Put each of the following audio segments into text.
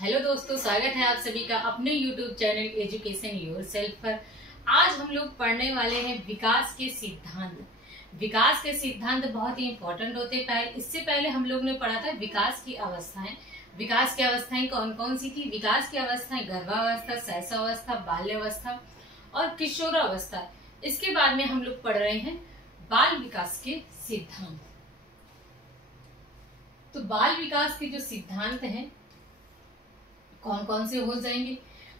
Hello दोस्तों, स्वागत है आप सभी का अपने YouTube चैनल एजुकेशन योरसेल्फ पर। आज हम लोग पढ़ने वाले हैं विकास के सिद्धांत। विकास के सिद्धांत बहुत ही इंपॉर्टेंट होते हैं। इससे पहले हम लोग ने पढ़ा था विकास की अवस्थाएं। विकास की अवस्थाएं कौन कौन सी थी? विकास की अवस्थाएं गर्भावस्था, शैशवावस्था, बाल्यावस्था और किशोरावस्था। इसके बाद में हम लोग पढ़ रहे हैं बाल विकास के सिद्धांत। तो बाल विकास के जो सिद्धांत हैं कौन कौन से हो जाएंगे।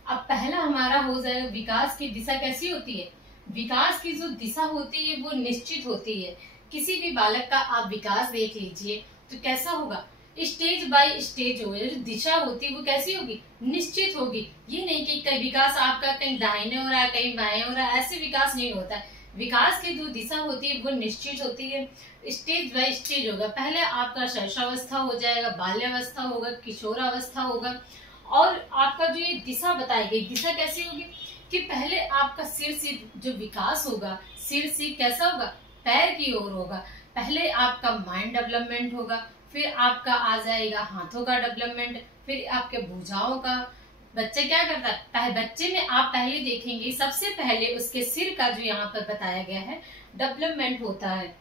अब पहला हमारा हो जाएगा विकास की दिशा कैसी होती है। विकास की जो दिशा होती है वो निश्चित होती है। किसी भी बालक का आप विकास देख लीजिए तो कैसा होगा, स्टेज बाय स्टेज होगा। जो दिशा होती है वो कैसी होगी, निश्चित होगी। ये नहीं कि कहीं विकास आपका कहीं दाहिने हो रहा है कहीं बाएं हो रहा है, ऐसे विकास नहीं होता है। विकास की जो दिशा होती है वो निश्चित होती है, स्टेज बाय स्टेज होगा। पहले आपका शैशवावस्था हो जाएगा, बाल्यावस्था होगा, किशोरावस्था होगा। और आपका जो ये दिशा बताई गई, दिशा कैसी होगी कि पहले आपका सिर से जो विकास होगा, सिर से कैसा होगा, पैर की ओर होगा। पहले आपका माइंड डेवलपमेंट होगा, फिर आपका आ जाएगा हाथों का डेवलपमेंट, फिर आपके भुजाओं का। बच्चा क्या करता है, बच्चे में आप पहले देखेंगे सबसे पहले उसके सिर का जो यहाँ पर बताया गया है डेवलपमेंट होता है।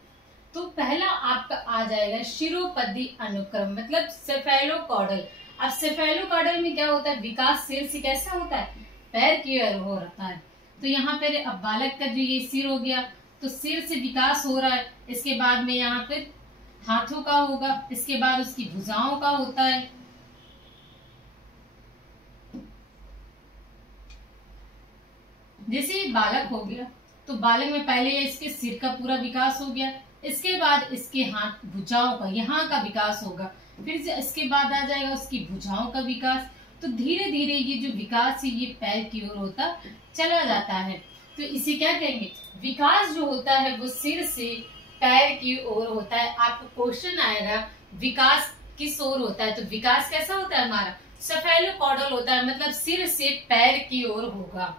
तो पहला आपका आ जाएगा शिरोपदी अनुक्रम, मतलब सेफेलोकॉर्डल। अब सेफेलोकॉर्डल में क्या होता है, विकास सिर से कैसा होता है, पैर की ओर हो रहा है। तो यहाँ पर अब बालक का जो ये सिर हो गया तो सिर से विकास हो रहा है। इसके बाद में यहाँ पे हाथों का होगा, इसके बाद उसकी भुजाओं का होता है। जैसे ये बालक हो गया तो बालक में पहले इसके सिर का पूरा विकास हो गया, इसके बाद इसके हाथ भुजाओं का यहाँ का विकास होगा, फिर से इसके बाद आ जाएगा उसकी भुजाओं का विकास। तो धीरे धीरे ये जो विकास है ये पैर की ओर होता चला जाता है। तो इसे क्या कहेंगे, विकास जो होता है वो सिर से पैर की ओर होता है। आपको क्वेश्चन आएगा विकास किस ओर होता है, तो विकास कैसा होता है हमारा, सेफेलोकॉर्डल होता है, मतलब सिर से पैर की ओर होगा।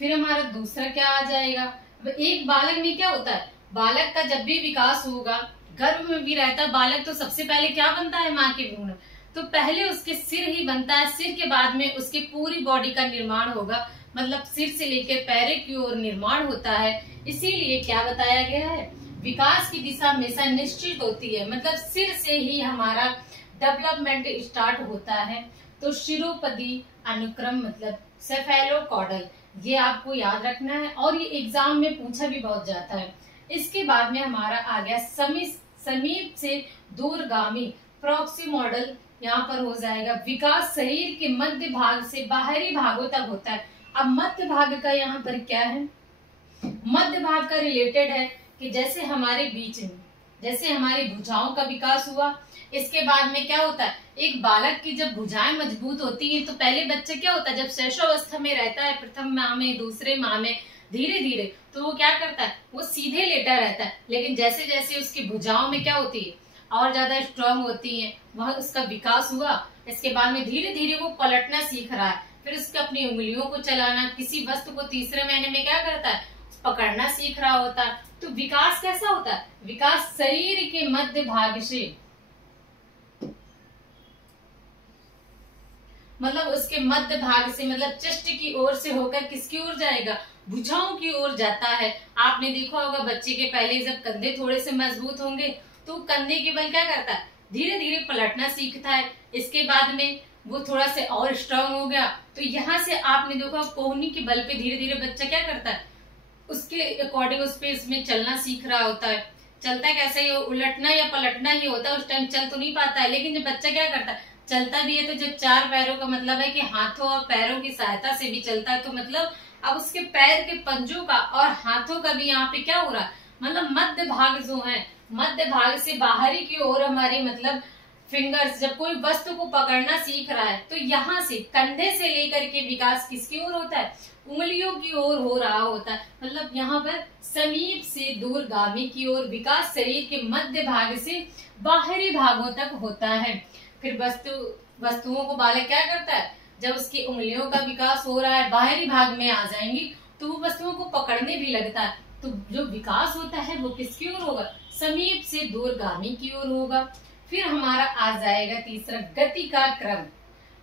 फिर हमारा दूसरा क्या आ जाएगा, एक बालक में क्या होता है, बालक का जब भी विकास होगा, गर्भ में भी रहता है बालक, तो सबसे पहले क्या बनता है, माँ के भ्रूण। तो पहले उसके सिर ही बनता है, सिर के बाद में उसके पूरी बॉडी का निर्माण होगा, मतलब सिर से लेकर पैर की ओर निर्माण होता है। इसीलिए क्या बताया गया है, विकास की दिशा हमेशा निश्चित होती है, मतलब सिर से ही हमारा डेवलपमेंट स्टार्ट होता है। तो शिरोपदी अनुक्रम मतलब सेफेलोकॉर्डल, ये आपको याद रखना है और ये एग्जाम में पूछा भी बहुत जाता है। इसके बाद में हमारा आ गया समीप से दूरगामी प्रॉक्सिमोडल। यहाँ पर हो जाएगा विकास शरीर के मध्य भाग से बाहरी भागों तक होता है। अब मध्य भाग का यहाँ पर क्या है, मध्य भाग का रिलेटेड है कि जैसे हमारे बीच में, जैसे हमारी भुजाओं का विकास हुआ, इसके बाद में क्या होता है, एक बालक की जब भुजाएं मजबूत होती हैं तो पहले बच्चा क्या होता है, जब शैशवावस्था में रहता है, प्रथम माह में, दूसरे माह में, धीरे धीरे तो वो क्या करता है, वो सीधे लेटा रहता है। लेकिन जैसे जैसे उसकी भुजाओं में क्या होती है, और ज्यादा स्ट्रांग होती है, वह उसका विकास हुआ। इसके बाद में धीरे धीरे वो पलटना सीख रहा है, फिर उसके अपनी उंगलियों को चलाना, किसी वस्तु को तीसरे महीने में क्या करता है, पकड़ना सीख रहा होता है। तो विकास कैसा होता है, विकास शरीर के मध्य भाग से, मतलब उसके मध्य भाग से, मतलब चेस्ट की ओर से होकर किसकी ओर जाएगा, भुजाओं की ओर जाता है। आपने देखा होगा बच्चे के पहले जब कंधे थोड़े से मजबूत होंगे तो कंधे के बल क्या करता है, धीरे धीरे पलटना सीखता है। इसके बाद में वो थोड़ा से और स्ट्रांग हो गया तो यहाँ से आपने देखा कोहनी के बल पे धीरे धीरे बच्चा क्या करता है, उसके अकॉर्डिंग उस पे इसमें चलना सीख रहा होता है। चलता कैसा ही, उलटना या पलटना ही होता है। उस टाइम चल तो नहीं पाता है, लेकिन जब बच्चा क्या करता है, चलता भी है तो जब चार पैरों का मतलब है कि हाथों और पैरों की सहायता से भी चलता है, तो मतलब अब उसके पैर के पंजों का और हाथों का भी यहाँ पे क्या हो रहा है, मतलब मध्य भाग जो है, मध्य भाग से बाहरी की ओर हमारी मतलब फिंगर्स, जब कोई वस्तु को पकड़ना सीख रहा है तो यहाँ से कंधे से लेकर के विकास किसकी ओर होता है, उंगलियों की ओर हो रहा होता है। मतलब यहाँ पर समीप से दूरगामी की ओर विकास शरीर के मध्य भाग से बाहरी भागों तक होता है। फिर वस्तुओं को बालक क्या करता है, जब उसकी उंगलियों का विकास हो रहा है, बाहरी भाग में आ जाएंगी तो वो वस्तुओं को पकड़ने भी लगता है। तो जो विकास होता है वो किसकी ओर होगा, समीप से दूरगामी की ओर होगा। फिर हमारा आ जाएगा तीसरा गति का क्रम।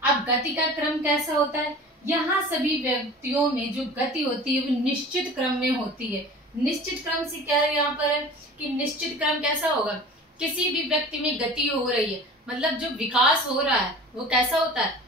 अब गति का क्रम कैसा होता है, यहाँ सभी व्यक्तियों में जो गति होती है वो निश्चित क्रम में होती है। निश्चित क्रम से क्या है यहाँ पर है कि निश्चित क्रम कैसा होगा, किसी भी व्यक्ति में गति हो रही है, मतलब जो विकास हो रहा है वो कैसा होता है,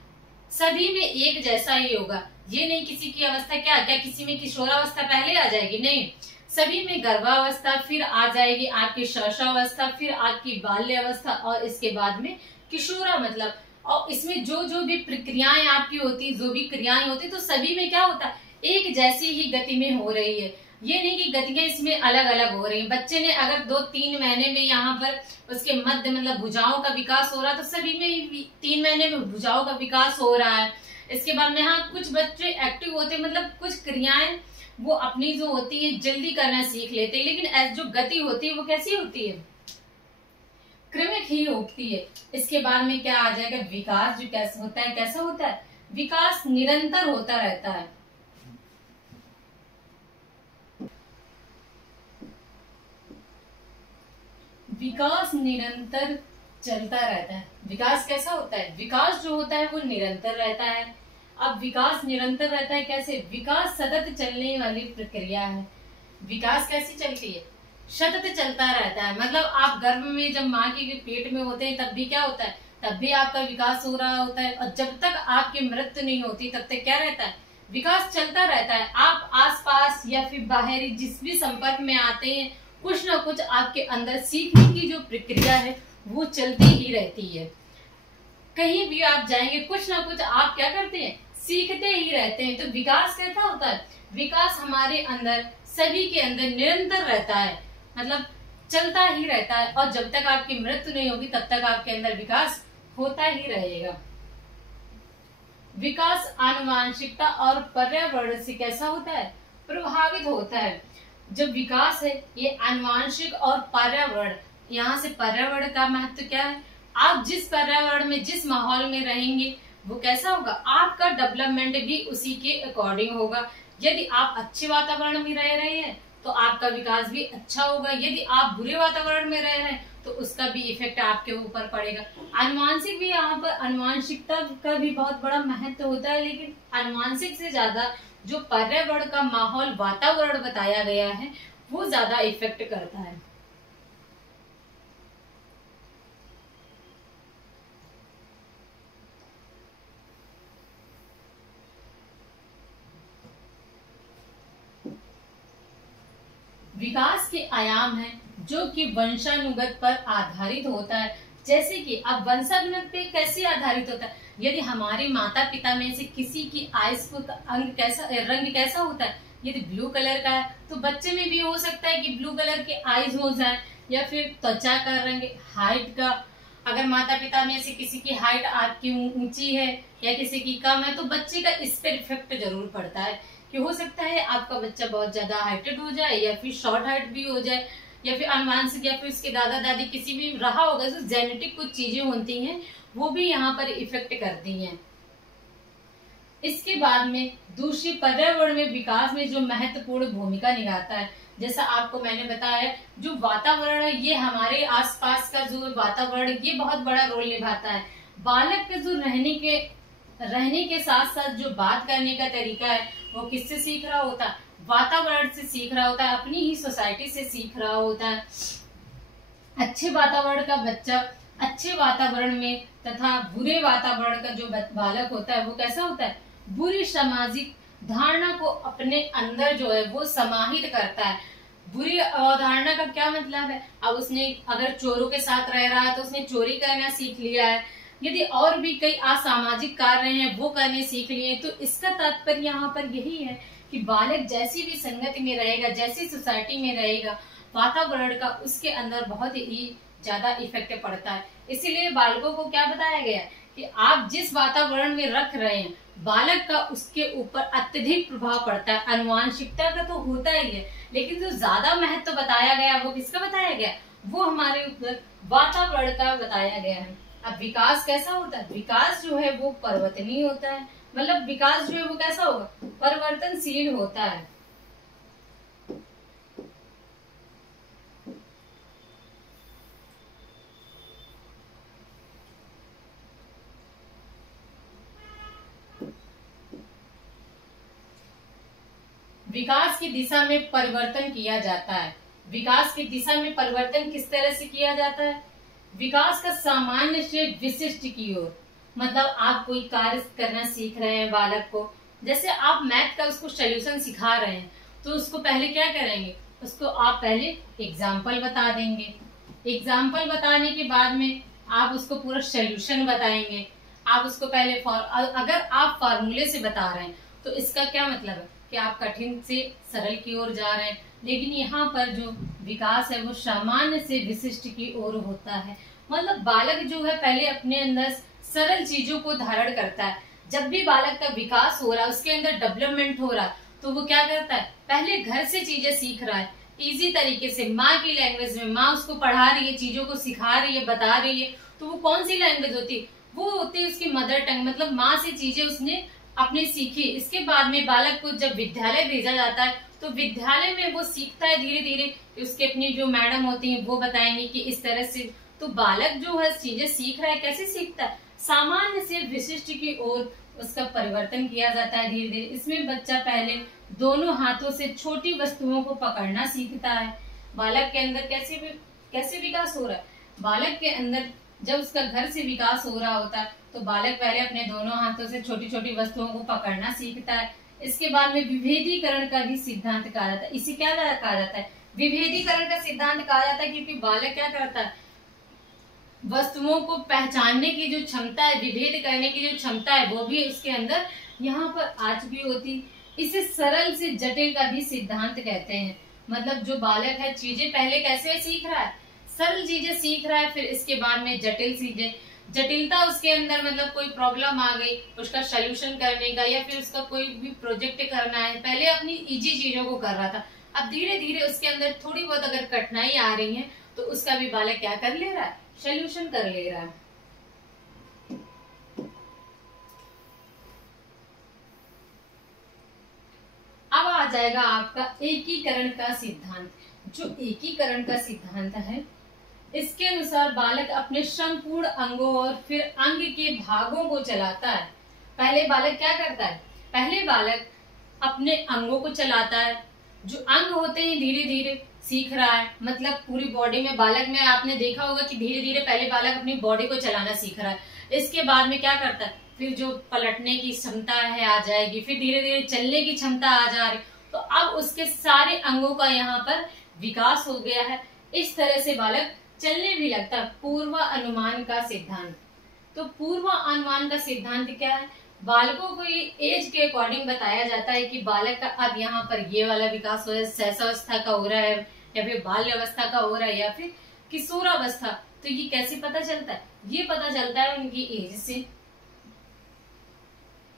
सभी में एक जैसा ही होगा। ये नहीं किसी की अवस्था क्या किसी में किशोरावस्था पहले आ जाएगी, नहीं, सभी में गर्भावस्था, फिर आ जाएगी आपकी शैशवावस्था, फिर आपकी बाल्यावस्था और इसके बाद में किशोरा मतलब। और इसमें जो जो भी प्रक्रियाएं आपकी होती, जो भी क्रियाएं होती, तो सभी में क्या होता है, एक जैसी ही गति में हो रही है। ये नहीं कि गतियां इसमें अलग अलग हो रही हैं। बच्चे ने अगर 2-3 महीने में यहाँ पर उसके मध्य मतलब भुजाओं का विकास हो रहा है, तो सभी में 3 महीने में भुजाओं का विकास हो रहा है। इसके बाद में हाँ कुछ बच्चे एक्टिव होते हैं, मतलब कुछ क्रियाएं वो अपनी जो होती है जल्दी करना सीख लेते हैं, लेकिन जो गति होती है वो कैसी होती है, क्रमिक ही होती है। इसके बाद में क्या आ जाएगा, विकास जो कैसा होता है, विकास निरंतर होता रहता है। विकास निरंतर चलता रहता है। विकास कैसा होता है, विकास जो होता है वो निरंतर रहता है। अब विकास निरंतर रहता है कैसे, विकास सतत चलने वाली प्रक्रिया है। विकास कैसी चलती है, सतत चलता रहता है। मतलब आप गर्भ में जब माँ के पेट में होते हैं तब भी क्या होता है, तब भी आपका विकास हो रहा होता है, और जब तक आपकी मृत्यु नहीं होती तब तक क्या रहता है, विकास चलता रहता है। आप आसपास या फिर बाहरी जिस भी संपर्क में आते हैं, कुछ ना कुछ आपके अंदर सीखने की जो प्रक्रिया है वो चलती ही रहती है। कहीं भी आप जाएंगे कुछ ना कुछ आप क्या करते हैं, सीखते ही रहते हैं। तो विकास कैसा होता है, विकास हमारे अंदर सभी के अंदर निरंतर रहता है, मतलब चलता ही रहता है, और जब तक आपकी मृत्यु नहीं होगी तब तक आपके अंदर विकास होता ही रहेगा। विकास आनुवांशिकता और पर्यावरण से कैसा होता है, प्रभावित होता है। जब विकास है ये आनुवांशिक और पर्यावरण, यहाँ से पर्यावरण का महत्व क्या है, आप जिस पर्यावरण में जिस माहौल में रहेंगे वो कैसा होगा, आपका डेवलपमेंट भी उसी के अकॉर्डिंग होगा। यदि आप अच्छे वातावरण में रह रहे हैं तो आपका विकास भी अच्छा होगा, यदि आप बुरे वातावरण में रह रहे हैं तो उसका भी इफेक्ट आपके ऊपर पड़ेगा। आनुवांशिक भी यहाँ पर आनुवांशिकता का भी बहुत बड़ा महत्व होता है, लेकिन आनुवांशिक से ज्यादा जो पर्यावरण का माहौल वातावरण बताया गया है वो ज्यादा इफेक्ट करता है। विकास के आयाम हैं जो कि वंशानुगत पर आधारित होता है। जैसे कि अब वंशानुगत पे कैसे आधारित होता है, यदि हमारे माता पिता में से किसी की आइस का रंग कैसा होता है, यदि ब्लू कलर का है तो बच्चे में भी हो सकता है कि ब्लू कलर के आइज हो जाए, या फिर त्वचा का रंग, हाइट का, अगर माता पिता में से किसी की हाइट आपकी ऊंची है या किसी की कम है तो बच्चे का इस पर इफेक्ट जरूर पड़ता है, कि हो सकता है आपका बच्चा बहुत ज्यादा हाइटेड हो जाए या फिर शॉर्ट हाइट भी हो जाए, या फिर आनुवांशिक या फिर उसके दादा दादी किसी भी रहा होगा, जो जेनेटिक कुछ चीजें होती हैं वो भी यहाँ पर इफेक्ट करती हैं। इसके बाद में दूसरी पर्यावरण में विकास में जो महत्वपूर्ण भूमिका निभाता है, जैसा आपको मैंने बताया, जो वातावरण है ये हमारे आसपास का जो वातावरण ये बहुत बड़ा रोल निभाता है। बालक के जो रहने के साथ साथ जो बात करने का तरीका है वो किससे सीख रहा होता है, वातावरण से सीख रहा होता है, अपनी ही सोसाइटी से सीख रहा होता है। अच्छे वातावरण का बच्चा अच्छे वातावरण में तथा बुरे वातावरण का जो बालक होता है वो कैसा होता है, बुरी सामाजिक धारणा को अपने अंदर जो है वो समाहित करता है। बुरी अवधारणा का क्या मतलब है, अब उसने अगर चोरों के साथ रह रहा है तो उसने चोरी करना सीख लिया है, यदि और भी कई असामाजिक कार्य हैं वो करने सीख लिए, तो इसका तात्पर्य यहाँ पर यही है कि बालक जैसी भी संगति में रहेगा, जैसी सोसाइटी में रहेगा, वातावरण का उसके अंदर बहुत ही ज्यादा इफेक्ट पड़ता है। इसीलिए बालकों को क्या बताया गया कि आप जिस वातावरण में रख रहे हैं बालक का उसके ऊपर अत्यधिक प्रभाव पड़ता है। आनुवांशिकता का तो होता ही है, लेकिन जो ज्यादा महत्व बताया गया वो किसका बताया गया, वो हमारे ऊपर वातावरण का बताया गया है। अब विकास कैसा होता है, विकास जो है वो परिवर्तनीय होता है, मतलब विकास जो है वो कैसा होगा, परिवर्तनशील होता है। विकास की दिशा में परिवर्तन किया जाता है। विकास की दिशा में परिवर्तन किस तरह से किया जाता है? विकास का सामान्य से विशिष्ट की ओर, मतलब आप कोई कार्य करना सीख रहे हैं बालक को, जैसे आप मैथ का उसको सोल्यूशन सिखा रहे हैं, तो उसको पहले क्या करेंगे, उसको आप पहले एग्जाम्पल बता देंगे। एग्जाम्पल बताने के बाद में आप उसको पूरा सोल्यूशन बताएंगे। आप उसको पहले अगर आप फार्मूले से बता रहे हैं तो इसका क्या मतलब है कि आप कठिन से सरल की ओर जा रहे हैं, लेकिन यहाँ पर जो विकास है वो सामान्य से विशिष्ट की ओर होता है। मतलब बालक जो है पहले अपने अंदर सरल चीजों को धारण करता है। जब भी बालक का विकास हो रहा है, उसके अंदर डेवलपमेंट हो रहा है, तो वो क्या करता है, पहले घर से चीजें सीख रहा है इजी तरीके से, माँ की लैंग्वेज में। माँ उसको पढ़ा रही है, चीजों को सिखा रही है, बता रही है, तो वो कौन सी लैंग्वेज होती है, वो होती है उसकी मदर टंग, मतलब माँ से चीजें उसने अपने सीखी। इसके बाद में बालक को जब विद्यालय भेजा जाता है तो विद्यालय में वो सीखता है धीरे धीरे। उसके अपनी जो मैडम होती हैं वो बताएंगे कि इस तरह से। तो बालक जो है चीजें सीख रहा है, कैसे सीखता है, सामान्य से विशिष्ट की ओर उसका परिवर्तन किया जाता है धीरे धीरे। इसमें बच्चा पहले दोनों हाथों से छोटी वस्तुओं को पकड़ना सीखता है। बालक के अंदर कैसे विकास हो रहा है, बालक के अंदर जब उसका घर से विकास हो रहा होता है तो बालक पहले अपने दोनों हाथों से छोटी छोटी वस्तुओं को पकड़ना सीखता है। इसके बाद में विभेदीकरण का भी सिद्धांत कहा जाता है। इसे क्या कहा जाता है, विभेदीकरण का सिद्धांत कहा जाता है, क्योंकि बालक क्या करता है, वस्तुओं को पहचानने की जो क्षमता है, विभेद करने की जो क्षमता है, वो भी उसके अंदर यहाँ पर आ चुकी होती। इसे सरल से जटिल का भी सिद्धांत कहते हैं। मतलब जो बालक है चीजें पहले कैसे सीख रहा है, सरल चीजें सीख रहा है, फिर इसके बाद में जटिल चीजें, जटिलता उसके अंदर, मतलब कोई प्रॉब्लम आ गई उसका सोल्यूशन करने का, या फिर उसका कोई भी प्रोजेक्ट करना है, पहले अपनी इजी चीजों को कर रहा था, अब धीरे धीरे उसके अंदर थोड़ी बहुत अगर कठिनाई आ रही है तो उसका भी बालक क्या कर ले रहा है, सोल्यूशन कर ले रहा है। अब आ जाएगा आपका एकीकरण का सिद्धांत। जो एकीकरण का सिद्धांत है इसके अनुसार बालक अपने संपूर्ण अंगों और फिर अंग के भागों को चलाता है। पहले बालक क्या करता है, पहले बालक अपने अंगों को चलाता है, जो अंग होते हैं धीरे धीरे सीख रहा है। मतलब पूरी बॉडी में बालक में आपने देखा होगा कि धीरे धीरे पहले बालक अपनी बॉडी को चलाना सीख रहा है। इसके बाद में क्या करता है, फिर जो पलटने की क्षमता है आ जाएगी, फिर धीरे धीरे चलने की क्षमता आ जा रही, तो अब उसके सारे अंगों का यहाँ पर विकास हो गया है। इस तरह से बालक चलने भी लगता है। पूर्व अनुमान का सिद्धांत, तो पूर्व अनुमान का सिद्धांत क्या है, बालकों को ये एज के अकॉर्डिंग बताया जाता है कि बालक का अब यहाँ पर ये वाला विकास हो रहा है, शैशवावस्था का हो रहा है, या फिर बाल्य अवस्था का हो रहा है, या फिर किशोरावस्था। तो ये कैसे पता चलता है, ये पता चलता है उनकी एज से।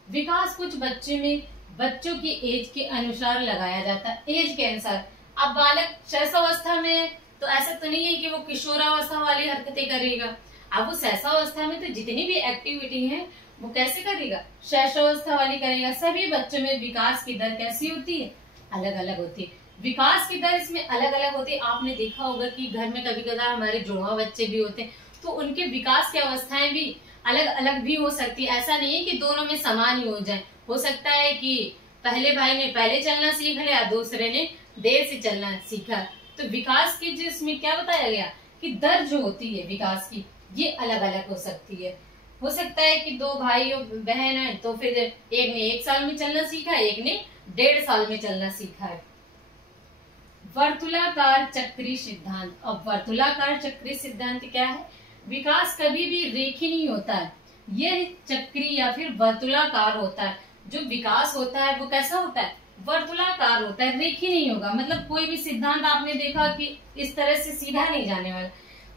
विकास कुछ बच्चों की एज के अनुसार लगाया जाता है, एज के अनुसार। अब बालक शैशवावस्था में है तो ऐसा तो नहीं है कि वो किशोरावस्था वाली हरकतें करेगा। अब वो शैशवावस्था में तो जितनी भी एक्टिविटी है वो कैसे करेगा, शैशवावस्था वाली करेगा। सभी बच्चों में विकास की दर कैसी होती है, अलग अलग होती है। विकास की दर इसमें अलग अलग होती है। आपने देखा होगा कि घर में कभी कभार हमारे जुड़वा बच्चे भी होते हैं, तो उनके विकास की अवस्थाएं भी अलग अलग भी हो सकती है। ऐसा नहीं है कि दोनों में समान ही हो जाए। हो सकता है कि पहले भाई ने पहले चलना सीख लिया, दूसरे ने देर से चलना सीखा। तो विकास की जिसमें क्या बताया गया कि दर जो होती है विकास की, ये अलग अलग हो सकती है। हो सकता है कि दो भाई बहन है तो फिर एक ने 1 साल में चलना सीखा है, एक ने 1.5 साल में चलना सीखा है। वर्तुलाकार चक्री सिद्धांत। अब वर्तुलाकार चक्री सिद्धांत क्या है, विकास कभी भी रेखीय नहीं होता है, यह चक्री या फिर वर्तुलाकार होता है। जो विकास होता है वो कैसा होता है, वर्तुलाकार होता है, रेखीय नहीं होगा। मतलब कोई भी सिद्धांत आपने देखा कि इस तरह से सीधा नहीं जाने वाला।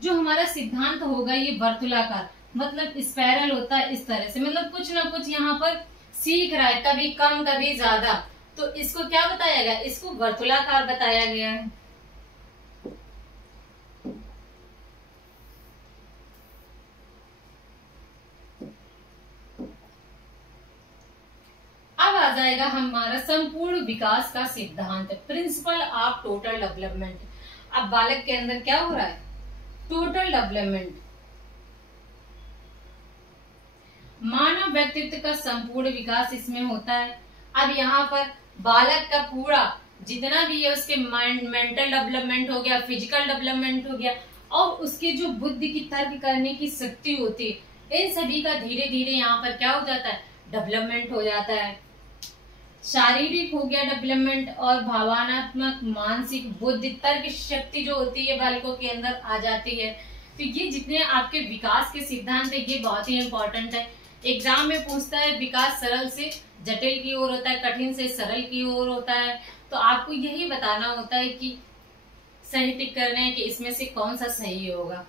जो हमारा सिद्धांत होगा ये वर्तुलाकार, मतलब स्पाइरल होता है इस तरह से। मतलब कुछ ना कुछ यहाँ पर सीख रहा है, कभी कम कभी ज्यादा, तो इसको क्या बताया गया, इसको वर्तुलाकार बताया गया है। अब आ जाएगा हमारा संपूर्ण विकास का सिद्धांत, प्रिंसिपल ऑफ टोटल डेवलपमेंट। अब बालक के अंदर क्या हो रहा है, टोटल डेवलपमेंट। मानव व्यक्तित्व का संपूर्ण विकास इसमें होता है। अब यहाँ पर बालक का पूरा जितना भी है उसके मेंटल डेवलपमेंट हो गया, फिजिकल डेवलपमेंट हो गया, और उसके जो बुद्धि की तर्क करने की शक्ति होती है, इन सभी का धीरे धीरे यहाँ पर क्या हो जाता है, डेवलपमेंट हो जाता है। शारीरिक हो गया डेवलपमेंट, और भावनात्मक, मानसिक, बुद्धि, तर्क शक्ति जो होती है बालकों के अंदर आ जाती है। तो ये जितने आपके विकास के सिद्धांत है ये बहुत ही इंपॉर्टेंट है। एग्जाम में पूछता है विकास सरल से जटिल की ओर होता है, कठिन से सरल की ओर होता है, तो आपको यही बताना होता है कि सही टिक करना है कि इसमें से कौन सा सही होगा।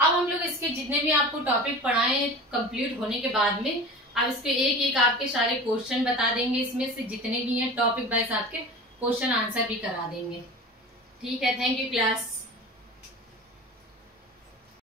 अब हम लोग इसके जितने भी आपको टॉपिक पढ़ाए कंप्लीट होने के बाद में अब इस पे एक एक आपके सारे क्वेश्चन बता देंगे, इसमें से जितने भी हैं टॉपिक वाइज आपके क्वेश्चन आंसर भी करा देंगे। ठीक है, थैंक यू क्लास।